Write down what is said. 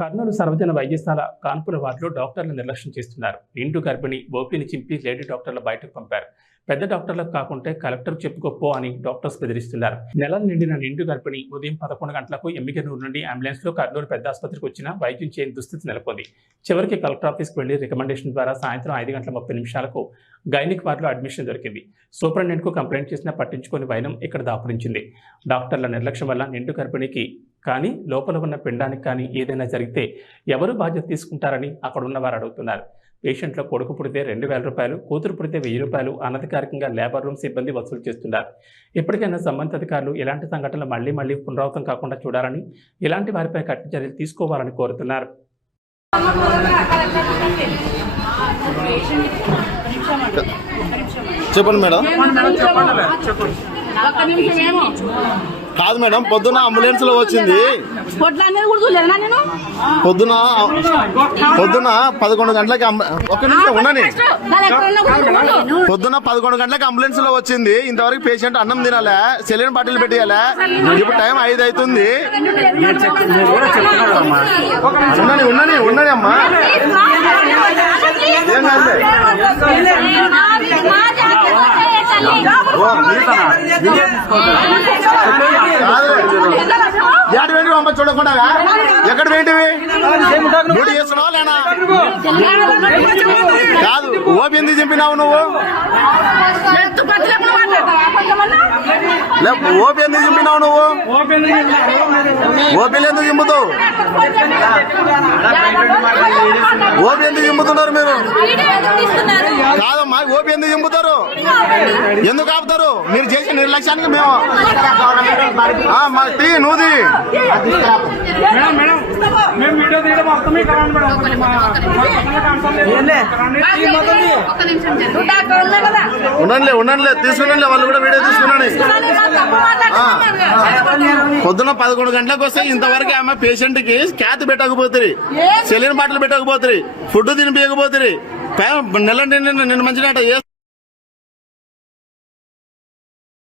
కర్నూలు సర్వజన వైద్యశాల కాన్పుల వార్డులో డాక్టర్లు నిర్లక్ష్యం చేస్తున్నారు. నిండు గర్భిణి ఓపీని చింపి లేడీ డాక్టర్ల బయటకు పంపారు. పెద్ద డాక్టర్లకు కాకుంటే కలెక్టర్ చెప్పుకోపో అని డాక్టర్స్ బెదిరిస్తున్నారు. నెలలు నిండిన నిండు గర్భిణి ఉదయం పదకొండు గంటలకు ఎమ్మిగనూరు నుండి అంబులెన్స్లో కర్నూలు పెద్ద ఆసుపత్రికి వచ్చిన వైద్యం చేయని దుస్థితి నెలకొంది. చివరికి కలెక్టర్ ఆఫీస్కి వెళ్ళి రికమెండేషన్ ద్వారా సాయంత్రం ఐదు గంటల ముప్పై నిమిషాలకు గైనిక్ వార్డులో అడ్మిషన్ దొరికింది. సూపరింటెండెంట్కు కంప్లైంట్ చేసినా పట్టించుకొని వైనం ఇక్కడ దాపురించింది. డాక్టర్ల నిర్లక్ష్యం వల్ల నిండు గర్భిణికి కానీ లోపల ఉన్న పిండానికి కానీ ఏదైనా జరిగితే ఎవరు బాధ్యత తీసుకుంటారని అక్కడ ఉన్న వారు అడుగుతున్నారు. పేషెంట్లో కొడుకు పుడితే రెండు వేల రూపాయలు కూతురు పుడితే వెయ్యి రూపాయలు అనధికారికంగా లేబర్ రూమ్ సిబ్బంది వసూలు చేస్తున్నారు. ఇప్పటికైనా సంబంధిత అధికారులు ఇలాంటి సంఘటనలు మళ్ళీ మళ్ళీ పునరావృతం కాకుండా చూడాలని ఇలాంటి వారిపై కఠిన చర్యలు తీసుకోవాలని కోరుతున్నారు. చెప్పండి మేడం. ఏమో కాదు మేడం పొద్దున అంబులెన్స్లో వచ్చింది. పొద్దున పొద్దున పదకొండు గంటలకి ఒక్క నిమిషం ఉండని. పొద్దున పదకొండు గంటలకి అంబులెన్స్లో వచ్చింది. ఇంతవరకు పేషెంట్ అన్నం తినాలే? సెలైన్ బాటిల్ పెట్టియాలే? ఇప్పుడు టైం ఐదు అవుతుంది ఉండని ఉండని ఉండని అమ్మా. ఏం కాదులే. ఏడు వేంటి అమ్మ చూడకుండా ఎక్కడ వేంటివి డ్యూటీ లేనా కాదు ఓపి ఎందుకు చంపినావు నువ్వు ఓపి ఎందుకు చంపినావు నువ్వు ఓపీలు ఎందుకు చంపుతావు ఓపి ఎందుకు చంపుతున్నారు మీరు? కాదమ్మా ఓపి ఎందుకు చంపుతారు ఎందుకు ఆపుతారు? మీరు చేసే నిర్లక్ష్యానికి మేము ఆ, మా టీ నూది మేము వీడియో తీయడం కరెంట్ మేడం ఉండండి ఉండండి తీసుకునండి వాళ్ళు కూడా వీడియో తీసుకున్నాను పొద్దున పదకొండు గంటలకు వస్తే ఇంతవరకు ఆమె పేషెంట్కి క్యాత్ పెట్టకపోతుంది సెలిన్ బాటిల్ పెట్టకపోతుంది ఫుడ్ తినిపించకపోతుంది నెల నిన్న నిన్న మంచిగా